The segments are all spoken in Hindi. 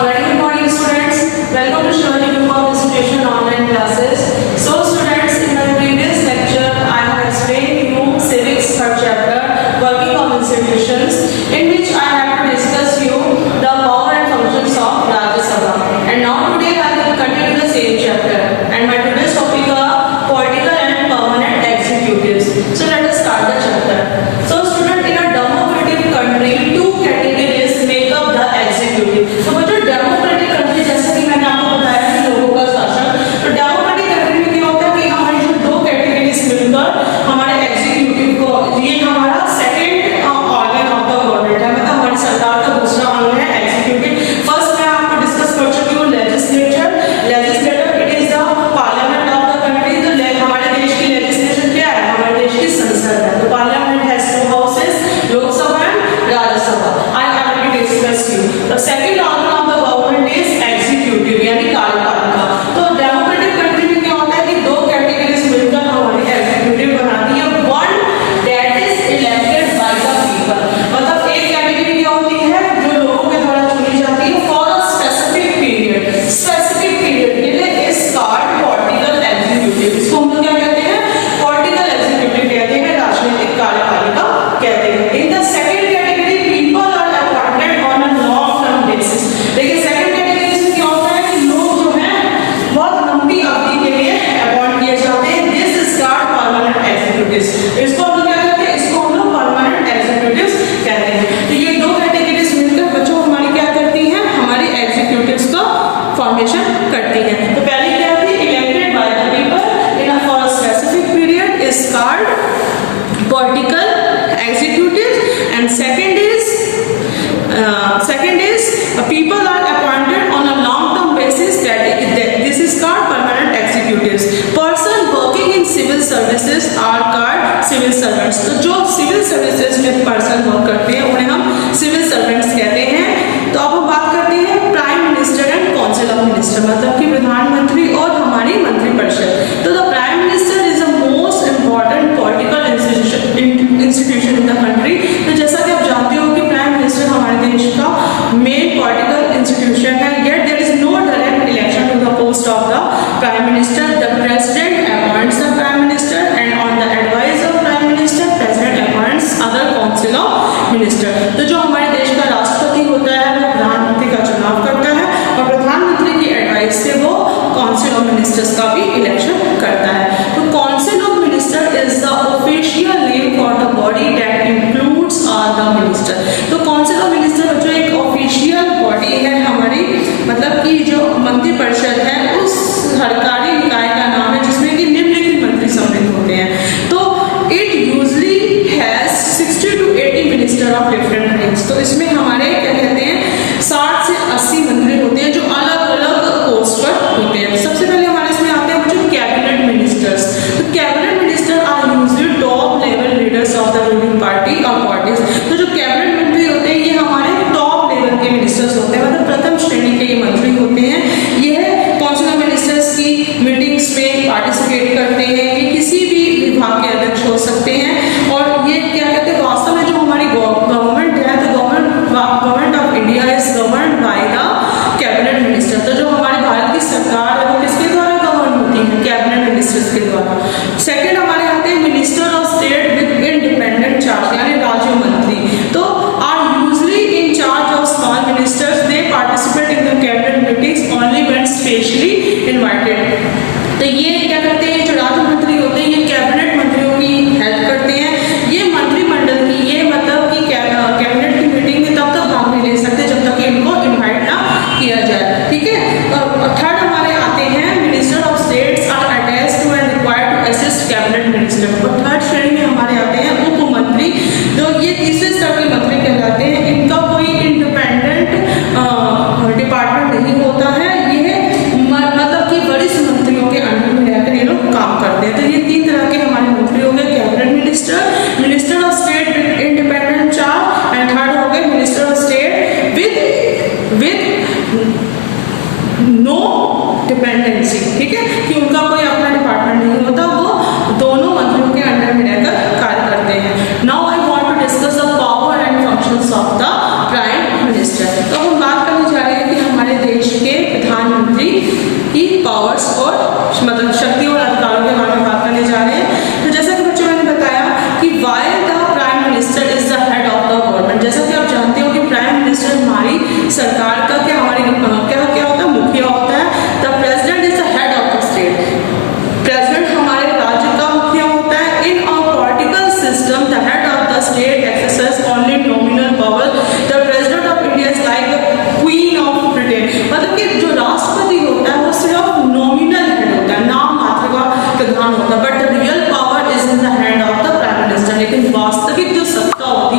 Very good morning, students. Welcome to Shivani Group of Institution online classes. So, students, in my previous lecture, I have explained you civics third chapter, working of institutions, in which I have to discuss you the power and functions of Rajya Sabha. And now today I will continue the same chapter. And my today's topic are political and permanent executives. So let us start the chapter. So, student, in a democratic country, two categories make up the executive. So, democratic country, जैसे कि मैंने आपको बताया कि लोगों का शासन, तो डेमोक्रेटिक कंट्री में क्या होता है कि हमारी जो दो कैटेगरीज मिलकर हमारे एग्जीक्यूटिव को, ये हमारा second organ of the government है, मतलब हमारी सरकार का दूसरा अंग है एग्जीक्यूटिव। फर्स्ट मैं आपको डिस्कस कर चुकी हूँ legislature. Legislator it is the parliament of the country. तो हमारे देश की लेजिस्लेशन क्या है? हमारे देश की संसद है। तो parliament has to houses, Lok Sabha and Rajya Sabha. I already discussed you. The second organ executive यानी कार्यपालिका। तो डेमोक्रेटिक कंट्री में क्या होता है कि दो कैटेगरीज मिलकर हमारी एग्जीक्यूटिव बनाती है। One that is elected by the people, मतलब एक कैटेगरी क्या होती है जो लोगों के द्वारा चुनी जाती है for a specific period. Specific period के लिए इज कॉल्ड पॉलिटिकल एग्जीक्यूटिव। इसको हम लोग क्या कहते हैं? पॉलिटिकल एग्जीक्यूटिव कहते हैं, राजनीतिक कार्यपालिका कहते हैं। In the second category people are appointed on a long term basis. देखिए सेकंड इसको हम लोग क्या कहते हैं? इसको हम लोग परमानेंट एग्जीक्यूटिव्स कहते हैं। तो ये दो कैटेगरीज मिलकर बच्चों हमारी क्या करती हैं? हमारी एग्जीक्यूटिव्स का फॉर्मेशन करती हैं। तो पहले क्या थी? Elected by the people in a for a specific period is called political executives and second is people are appointed on a long term basis that this is called permanent executives. Person working in civil services are called civil servants. तो जो सिविल सर्विसेज में पर्सन वर्क करते हैं उन्हें हम सिविल सर्वेंट्स कहते हैं। तो अब हम बात करते हैं prime minister and council of minister, मतलब कि प्रधानमंत्री और हमारी मंत्रिपरिषद। तो the prime minister is the most important political institution in the country. तो जैसा कि आप जानते हो कि प्राइम मिनिस्टर हमारे देश का मेन पॉलिटिकल इंस्टीट्यूशन है। Yet there is no direct election to the post of the prime minister. The president appoints the prime minister and on the advice of prime minister president appoints other council of minister. तो जो हमारे देश का राष्ट्रपति होता है वो प्रधानमंत्री का चुनाव करता है और प्रधानमंत्री की एडवाइस से वो काउंसिल ऑफ मिनिस्टर्स का भी इलेक्शन करता है। तो council of minister is the official name for the body that includes all the minister. तो काउंसिल ऑफ मिनिस्टर जो एक ऑफिशियल बॉडी है हमारी, मतलब कि जो मंत्रिपरिषद है उस सरकारी निकाय का नाम है जिसमें कि निम्नलिखित मंत्री सम्मिलित होते हैं। तो it usually has 60 to 80 minister of different range. तो इसमें हमारे क्या कहते हैं 60 से 80 मंत्री होते हैं जो अलग अलग पोस्ट पर होते हैं। सबसे पहले हमारे इसमें आते हैं जो कैबिनेट मिनिस्टर्स। तो cabinet minister are usually top level leaders of the ruling party और पार्टीज। तो जो कैबिनेट मंत्री होते हैं ये हमारे टॉप लेवल के मिनिस्टर्स होते हैं, मतलब प्रथम श्रेणी के ये मंत्री होते हैं। यह काउंसिल ऑफ मिनिस्टर्स की मीटिंग्स में पार्टिसिपेट करते हैं। ये किसी भी विभाग के अध्यक्ष हो सकते हैं और ये क्या कहते हैं वास्तव में जो हमारी गवर्नमेंट है, तो गवर्नमेंट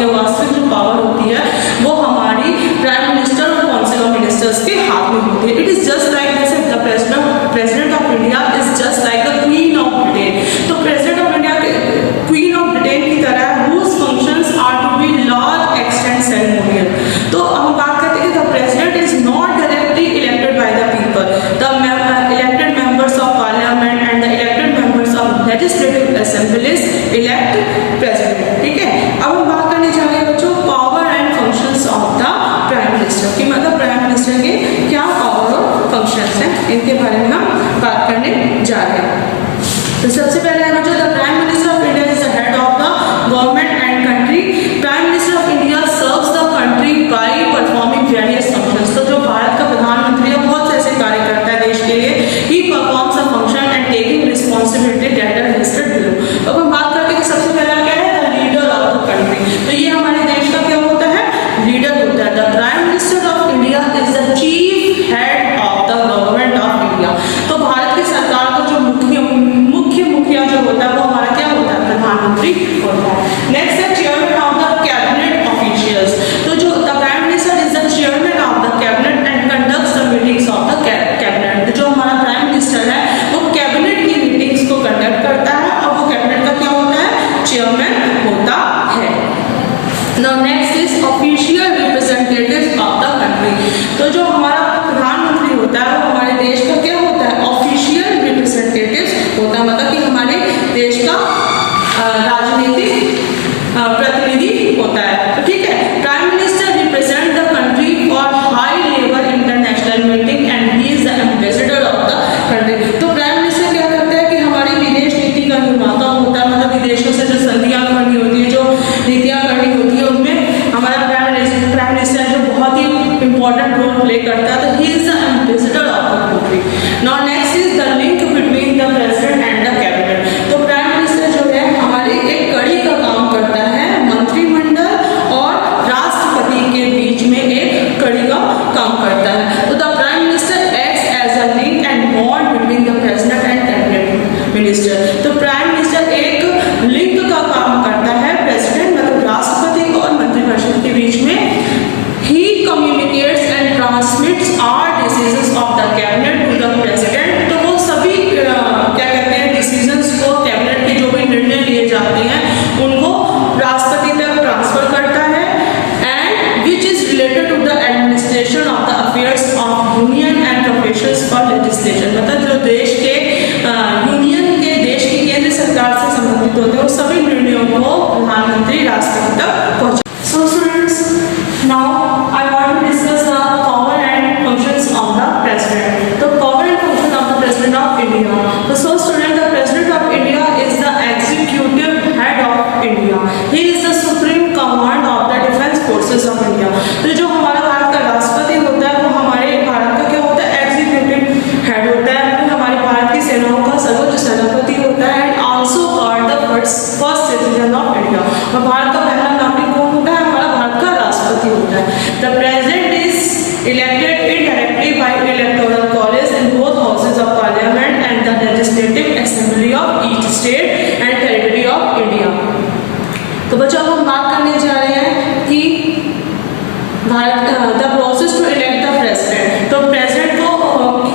होती है, वास्तविक जो पावर होती है वो हमारी प्राइम मिनिस्टर और काउंसिल ऑफ मिनिस्टर्स के हाथ में होती है। इट इज जस्ट लाइक जैसे the president of India is just like the queen of Britain. तो president of India queen of Britain की तरह whose functions are to be large extent ceremonial। तो हम बात करते हैं कि the president is not directly elected by the people, the elected members of parliament and the elected members of legislative assemblies elect president। ठीक है, अब हम बात करने जा रहे हैं बच्चों power and functions of the prime minister की, मतलब प्राइम मिनिस्टर के क्या पावर और फंक्शंस हैं, इनके बारे में हम बात करने जा रहे हैं। तो सबसे पहले है बच्चों the prime minister of India is the head of the government and country. Prime minister of India serves the country by performing various functions. तो जो भारत का प्रधानमंत्री है बहुत से ऐसे कार्य करता है देश के लिए। He performs a function and taking responsibility that are listed below. अब हम बात करते हैं कि सबसे पहला क्या है the leader of the country. तो ये हमारे देश का क्या होता है, लीडर होता है। The prime minister of India is the chief head of the government of India. तो भारत की सरकार का जो मुखिया जो होता है वो हमारा क्या होता है, प्रधानमंत्री होता है। नेक्स्ट है chairman of the cabinet officials. तो जो the prime minister is the chairman of the cabinet and conducts the meetings of the cabinet. जो हमारा प्राइम मिनिस्टर है वो कैबिनेट की मीटिंग्स को कंडक्ट करता है और वो कैबिनेट का क्या होता है, चेयरमैन होता है। Now next is official representatives of the country. तो जो हमारा प्रधानमंत्री होता है वो हमारे देश का क्या होता है, ऑफिशियल रिप्रेजेंटेटिव्स होता है, मतलब कि हमारे देश का राजनीतिक प्रतिनिधि होता है। तो ठीक है, prime minister represent the country for high level international meeting and he is the ambassador of the country. तो प्राइम मिनिस्टर क्या करता है कि हमारी विदेश नीति का निर्माता होता है, मतलब विदेशों से जो संधियां करनी होती है, जो नीतियां करनी होती है, उसमें हमारा प्राइम मिनिस्टर जो बहुत ही इंपॉर्टेंट रोल प्ले करता है। तो ही is the ambassador of the country. Now next is the link between the president and the cabinet. तो प्राइम मिनिस्टर जो है हमारी एक कड़ी का काम करता है, मंत्रिमंडल और राष्ट्रपति के बीच में एक कड़ी का काम करता है। तो the prime minister acts as a link and bond between the president and cabinet minister. तो प्राइम मिनिस्टर एक लिंक का काम करता है प्रेसिडेंट मतलब राष्ट्रपति और मंत्रिपरिषद के बीच में। He communicates and transmits all decisions of the cabinet to the president. तो वो सभी क्या कहते हैं डिसीजंस को, कैबिनेट के जो भी निर्णय लिए जाते हैं उनको राष्ट्रपति तक ट्रांसफर करता है। And which is related to the administration of the affairs of union and professions for legislation. मतलब जो देश के यूनियन के देश की केंद्र सरकार से संबंधित होते हैं उस सभी निर्णयों को प्रधानमंत्री राष्ट्रपति तक पहुंचा। So students, now I want to discuss the power and functions of the president. तो power and function of the president of India. तो so student, the president of India is the executive head of India. He is the supreme command of the defence forces of India. तो जो हमारा भारत का राष्ट्रपति होता है वो हमारे भारत का क्या होता है, एग्जीक्यूटिव हेड होता है। वो हमारे भारत की सेनाओं का सर्वोच्च सेनापति होता है and also called the first citizen of India. और भारत का पहला नागरिक कौन होता है, हमारा भारत का राष्ट्रपति होता है। The president is elected indirectly by electoral college in both houses of parliament and the legislative assembly of each state and territory of India. तो बच्चों हम बात करने जा रहे हैं कि Bharat the process to elect the president. तो प्रेसिडेंट को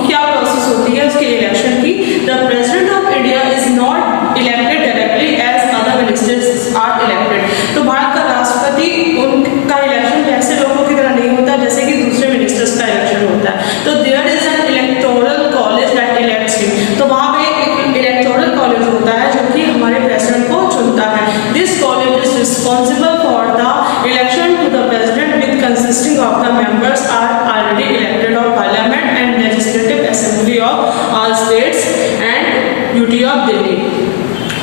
क्या प्रोसेस होती है उसके इलेक्शन की। The president of India is not elected directly as other ministers are elected. तो भारत का राष्ट्रपति उनका इलेक्शन वैसे लोगों की तरह नहीं होता जैसे कि दूसरे मिनिस्टर्स का इलेक्शन होता है। तो there is an electoral college that elects him. तो वहाँ पे एक इलेक्टोरल कॉलेज होता है जो कि हमारे प्रेसिडेंट को चुनता है। This college is responsible for the election to the president with consisting of the members are already elected of parliament and legislative assembly of all states and UT of Delhi.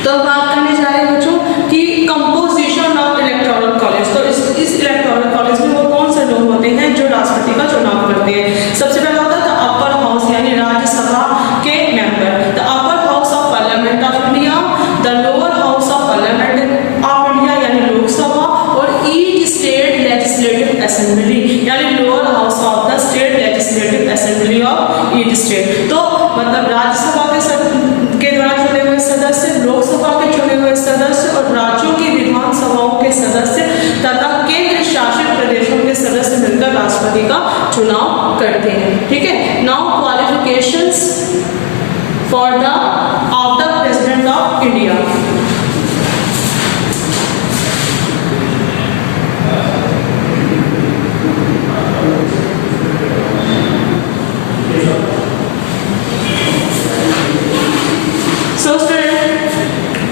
तो बात करने जा रहे हैं बच्चों कि कंपोजिशन ऑफ इलेक्टोरल कॉलेज। तो इस इलेक्टोरल कॉलेज में वो कौन से लोग होते हैं जो राष्ट्रपति का चुनाव करते हैं। सबसे पहला होता है द अपर हाउस यानी राज्यसभा के member, the upper house of parliament of India, the lower house of parliament of India यानी लोकसभा, और ईच स्टेट लेजिस्लेटिव असेंबली यानी lower house of the state legislative assembly of each state. तो मतलब राज्यसभा के द्वारा चुने हुए सदस्य, लोकसभा के चुने हुए सदस्य और राज्यों की विधानसभाओं के सदस्य तथा चुनाव करते हैं। ठीक है, now qualifications for the of the president of India. So student,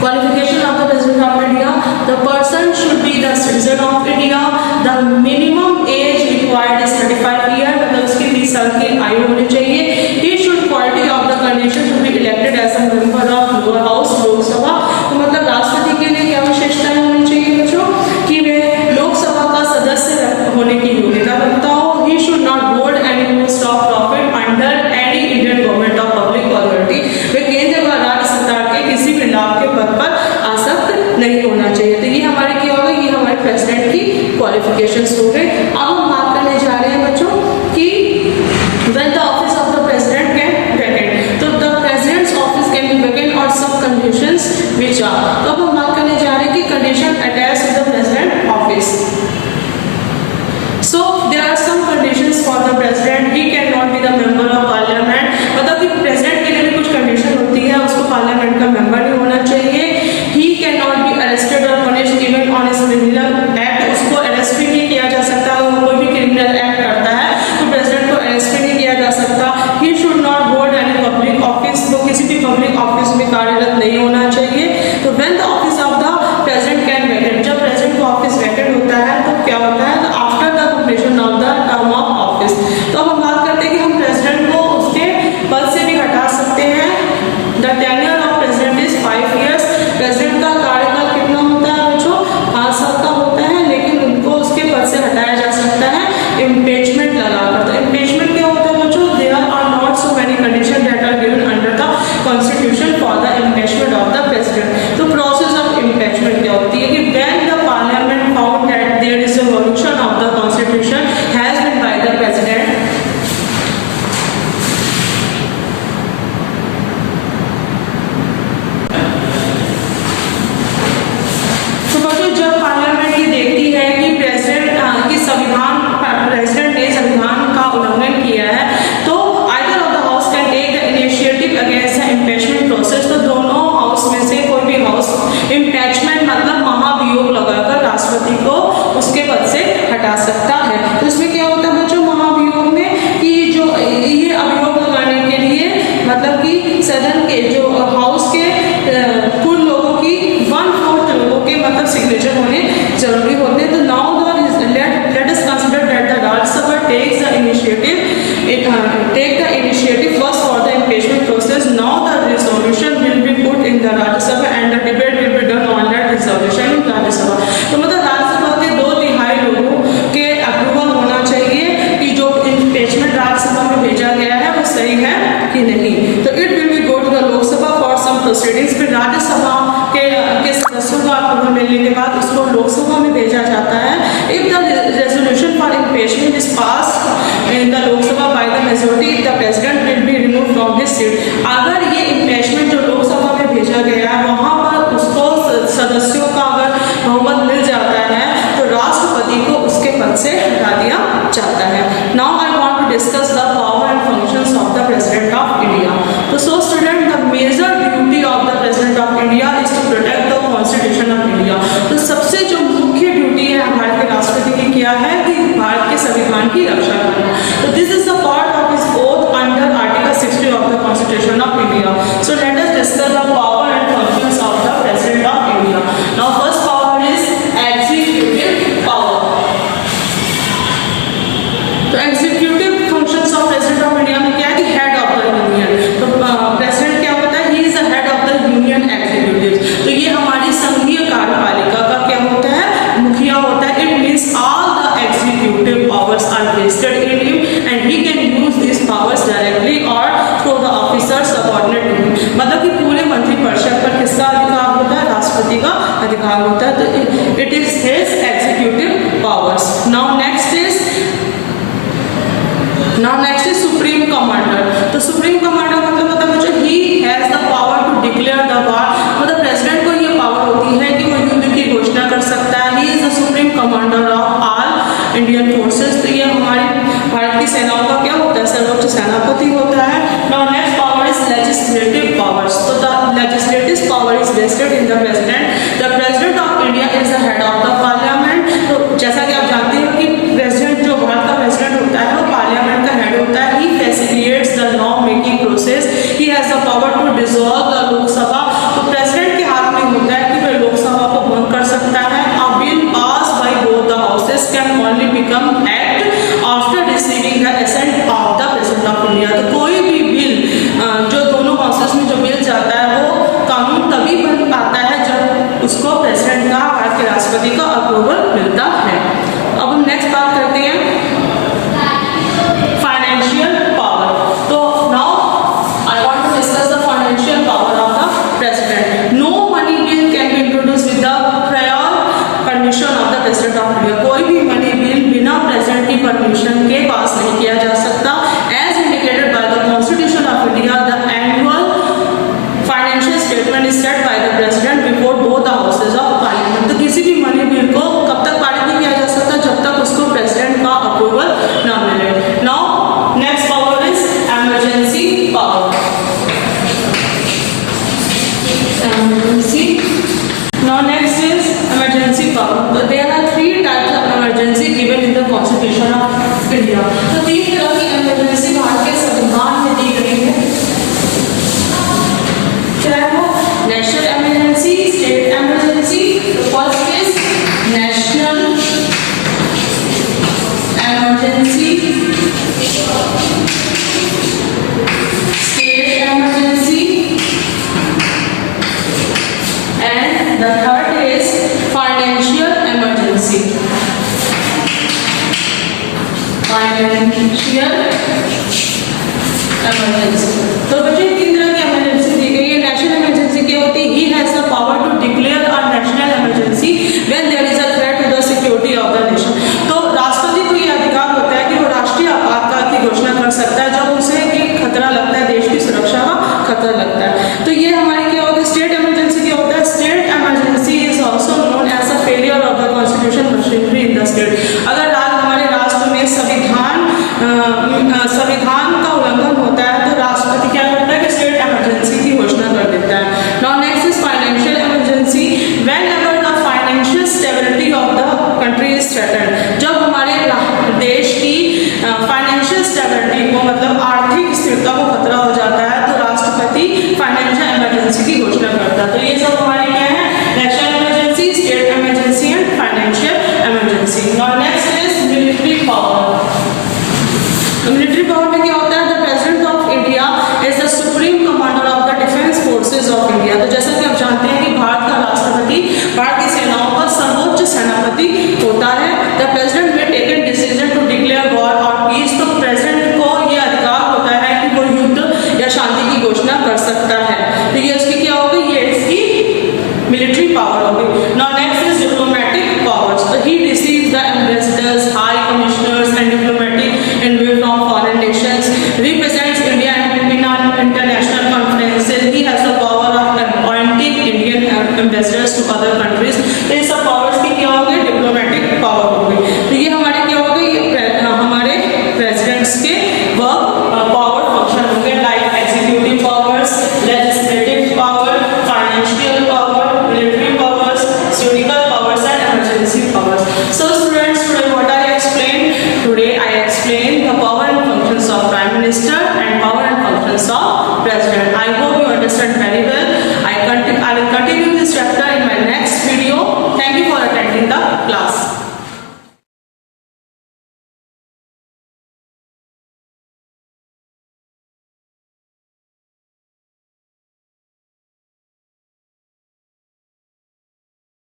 qualification of the President of India, the person should be the citizen of India, the minimum age required is 35 year, मतलब उसकी 30 साल की आयु होनी चाहिए। He should quality of the condition to be elected as a member of lower house, Lok Sabha. तो मतलब राष्ट्रपति के लिए क्या विशेषताएं होनी चाहिए बच्चों, कि वे लोकसभा का सदस्य होने की योग्यता रखता हो। He should not hold any post of profit under any Indian government or public authority, वे केंद्र व राज्य सरकार के किसी भी लाभ के पद पर आसक्त नहीं होना चाहिए। तो ये हमारे क्या होगा, ये हमारे प्रेसिडेंट की क्वालिफिकेशंस हो गए। अब हम बात करने जा रहे हैं बच्चों कि when the office of the president can vacant, तो the president's office can be vacant or some conditions which are, तो अब हम बात करने जा रहे हैं कि condition attached to the president office। So there are some conditions for the president, he cannot be the member of parliament, मतलब कि president के लिए भी कुछ condition होती है, उसको parliament का member नहीं होना चाहिए। He cannot be arrested or punished even on his criminal act, उसको arrest भी नहीं किया जा सकता, अगर कोई भी criminal act करता है तो president को arrest भी नहीं किया जा सकता। He should not hold any public office, वो किसी भी public office में कार्यरत नहीं होना चाहिए। तो when the office of the president can vacant, जब president का office vacant होता है तो क्या होता है, after the completion of the term of office। तो अब हम बात करते हैं कि हम president को उसके पद से भी हटा सकते हैं। The tenure of president is 5 years, president का कार्यकाल कितना होता है बच्चों, 5 साल का होता है, लेकिन उनको उसके पद से हटाया जा सकता है impeachment लगाकर। तो impeachment क्या होता है बच्चों, there are not so many conditions that are given under the constitution for the impeachment of the president। तो process of impeachment क्या होती है कि when the parliament found that there is a violation of the constitution has been by the president, तो बच्चों जब पार्लियामेंट ये देखती है कि प्रेसिडेंट की प्रेसिडेंट ने संविधान का उल्लंघन किया है, तो either of the house can take the initiative against the impeachment process. तो दोनों हाउस में से कोई भी हाउस इम्पीचमेंट मतलब महाभियोग लगाकर राष्ट्रपति को उसके पद से हटा सकता है। तो इसमें क्या होता है बच्चों, महाभियोग में कि जो ये अभियोग लगाने के लिए मतलब कि सदन के जो हाउस के कुल लोगों की 1/4 लोगों के मतलब सिग्नेचर होने जरूरी होते हैं। तो now let us consider that the Rajya Sabha takes the initiative first for the impeachment process. Now the resolution will be put in the Rajya Sabha and the debate will be done on that resolution in Rajya Sabha। तो मतलब राज्य सभा के 2/3 लोगों के अप्रूवल होना चाहिए कि जो impeachment राज्य सभा में भेजा गया है वो सही है कि नहीं। तो it will be go to the Lok Sabha for some proceedings, फिर राज्य सभा के सदस्यों का अप्रूवल मिलने के बाद उसको लोकसभा में भेजा जाता है। If the resolution for impeachment is passed in the Lok Sabha by the majority, the president will be removed from his seat। अगर ये impeachment जो लोकसभा में भेजा गया है वहाँ पर उसको सदस्यों का अगर बहुमत मिल जाता है तो राष्ट्रपति को उसके पद से हटा दिया जाता है। Now I want to discuss the power and functions of the President of India। तो so student, the major duty of the President of India is to protect the Constitution of India। तो सबसे जो मुख्य ड्यूटी है हमारे के राष्ट्रपति की क्या है कि भारत के संविधान की रक्षा करना। तो this is the part of his oath under article 60 of the constitution of India. So let us discuss the power and functions of the president of India. Now first power is executive power. तो executive functions of become act after receiving the assent of the President of India. तो कोई भी बिल जो दोनों हाउसेस में जो बिल जाता है वो कानून तभी बन पाता है जब उसको प्रेसिडेंट का भारत के राष्ट्रपति का अप्रूवल मिलता है. अब हम नेक्स्ट बात करते हैं फाइनेंशियल पावर. तो now I want to discuss the financial power of the president. No money bill can be introduce with the prior permission of the president of India. कोई भी मनी बिल बिना प्रेसिडेंट की परमिशन के पास नहीं किया जा सकता. As indicated by the constitution of India, the annual financial statement is set by the president before both the houses of parliament. तो किसी भी मनी बिल को कब तक पारित नहीं किया जा सकता जब तक उसको प्रेसिडेंट का अप्रूवल ना मिले. Now next power is emergency power. Emergency. Now next is emergency power. So there are three types of emergency given in the Constitution of India. तो तीन तरह की emergency भारत के संविधान में दी गई है. चाहे वो नेशनल emergency, स्टेट emergency. तो first is national emergency, state emergency, and the third is financial emergency. Financial